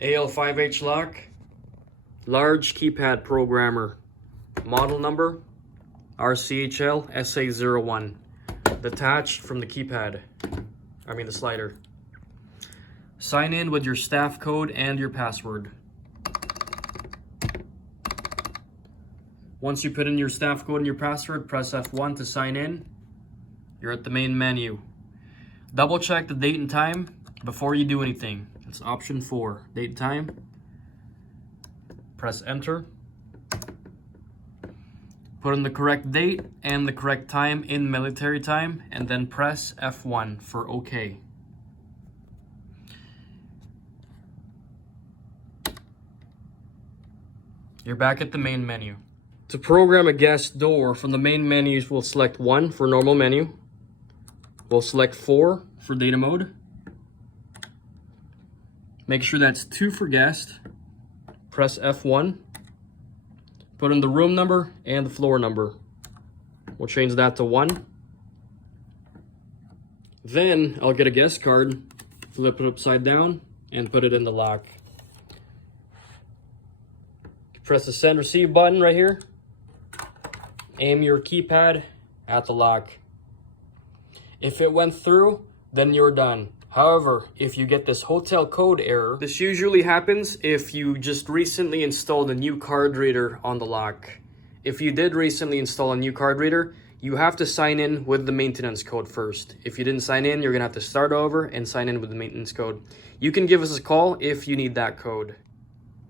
AL5H lock, large keypad programmer, model number RCHL SA01, detached from the keypad, the slider. Sign in with your staff code and your password. Once you put in your staff code and your password, press F1 to sign in. You're at the main menu. Double check the date and time before you do anything. It's option 4, date and time. Press enter. Put in the correct date and the correct time in military time, and then press F1 for OK. You're back at the main menu. To program a guest door from the main menus, we'll select 1 for normal menu. We'll select 4 for data mode. Make sure that's 2 for guest. Press F1. Put in the room number and the floor number. We'll change that to 1. Then I'll get a guest card, flip it upside down, and put it in the lock. Press the send receive button right here. Aim your keypad at the lock. If it went through, then you're done. However, if you get this hotel code error, this usually happens if you just recently installed a new card reader on the lock. If you did recently install a new card reader, you have to sign in with the maintenance code first. If you didn't sign in, you're gonna have to start over and sign in with the maintenance code. You can give us a call if you need that code.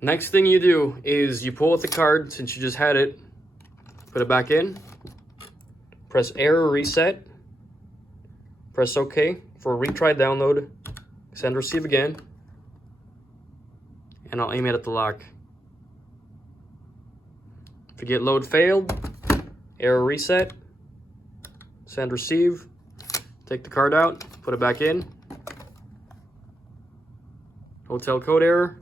Next thing you do is you pull out the card, since you just had it, put it back in, press error reset, press OK for retry download, send receive again, and I'll aim it at the lock. If you get load failed, error reset, send receive, take the card out, put it back in, hotel code error,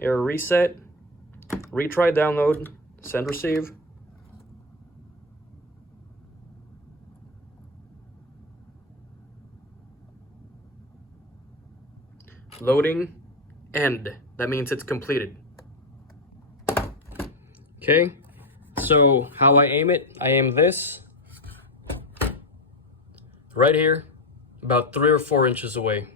error reset, retry download, send receive. Loading, end. That means it's completed. Okay, so how I aim it, I aim this right here, about 3 or 4 inches away.